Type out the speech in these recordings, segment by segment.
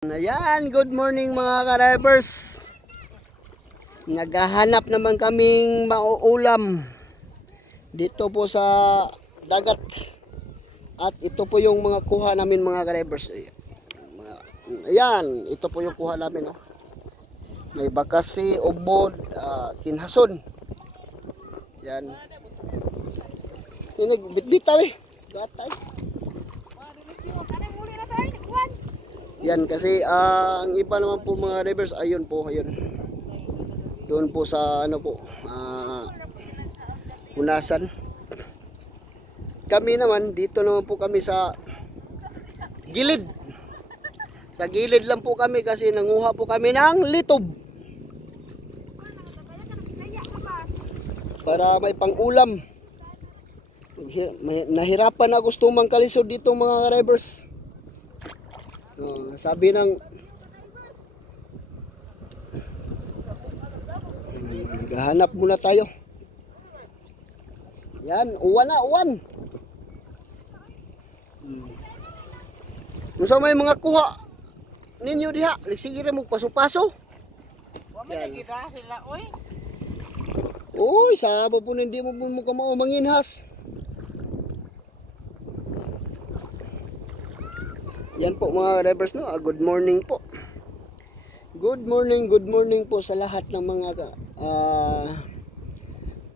Ayan, good morning mga ka-drivers. Naghahanap naman kaming mauulam dito po sa dagat. At ito po yung mga kuha namin mga ka-drivers. Ayan, Ayan, ito po yung kuha namin. Oh. May bakasi, ubod, ah, kinhason. Yan. Ini bitbitaw eh. Gatay. Yan kasi ah, ang iba naman po mga rivers ayun po ayun. Doon po sa ano po ah, punasan. Kami naman dito naman po kami sa gilid. Sa gilid lang po kami kasi nanguha po kami ng litob. Para may pang-ulam. Nahirapan na gusto mang kalisod dito mga drivers. Oh, sabi ng Gahanap muna tayo. Yan, uwan na, uwan. Hmm. Kung sa may mga kuha ninyo diha, sige mo paso-paso. Yan. sila, oy. Uy, sabo po hindi mo mo ka mao manginhas. Yan po mga drivers no. Ah, good morning po. Good morning, good morning po sa lahat ng mga ah,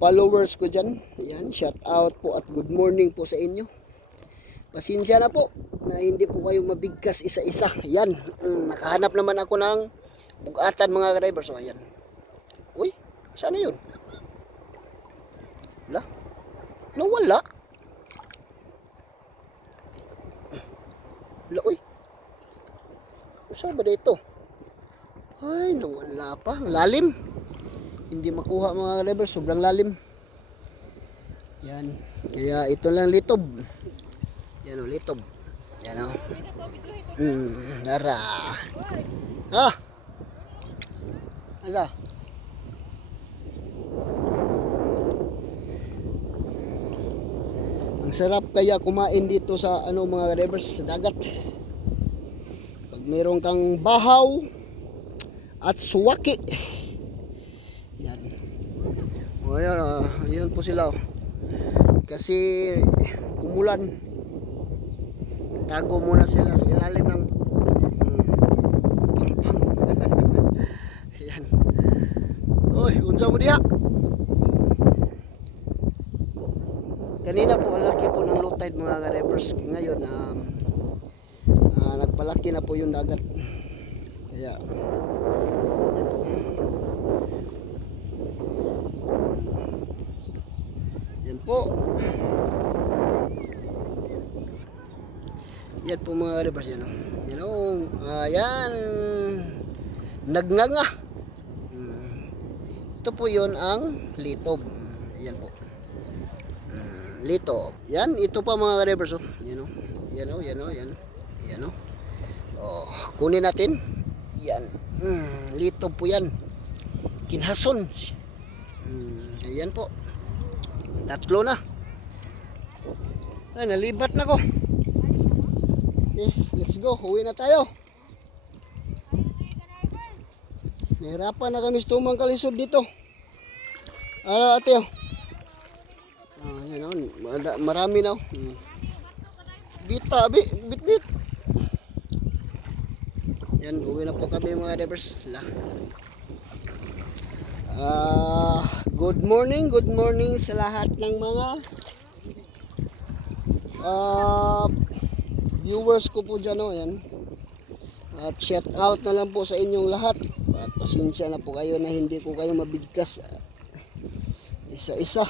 followers ko dyan. Yan, shout out po at good morning po sa inyo. Pasensya na po na hindi po kayo mabigkas isa-isa. Yan, mm, nakahanap naman ako ng bugatan mga drivers. So, ayan. Uy, saan na yun? Wala? Nawala? Wala, uy. Saan ba dito? Ay, nawala pa. Lalim. Hindi makuha mga driver. Sobrang lalim. Yan. Kaya ito lang litob. Yan o, litob. Yan o. Hmm, nara. Ha? Ano? Ang sarap kaya kumain dito sa ano mga drivers sa dagat. Pag meron kang bahaw at suwaki. Yan. O ayan, ah, ayan po sila. oh. Kasi umulan. Tago muna sila sa ilalim ng hmm, pang Ayan. Oy, unsa mo diha? Kanina po ang laki po ng low tide mga ka-drivers. Ngayon, um, ah, nagpalaki na po yung dagat. Kaya, po. Yan po. Yan po mga ka-drivers. Yan o. Yan o. Ah, yan. Nagnganga. Hmm. Ito po yon ang litob. Yan po. Mm, lito. Yan, ito pa mga ka-drivers. Oh. Yan o. Yan o, yan o, yan. Yan o. Oh, kunin natin. Yan. Mm, lito po yan. Kinhason. Mm, ayan po. Tatlo na. Ay, nalibat na ko. Okay, let's go. Uwi na tayo. Nahirapan na kami sa tumang kalisod dito. Ano ate oh. Ah, yan oh. Marami na oh. Hmm. Bita, bi, bit, bit. Yan, uwi na po kami mga drivers. La. Ah, good morning, good morning sa lahat ng mga ah viewers ko po dyan oh, yan. At shout out na lang po sa inyong lahat. At pasensya na po kayo na hindi ko kayo mabigkas isa-isa.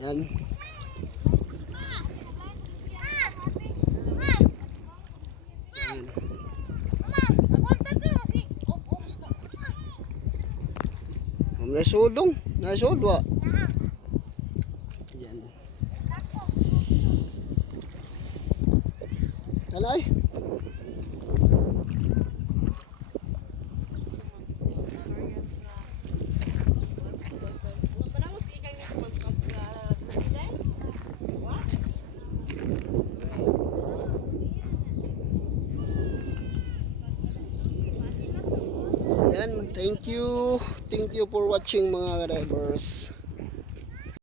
Yan. Yan. Ang nasudong, nasudwa. Yan. Talay. Yan, thank you. Thank you for watching mga drivers.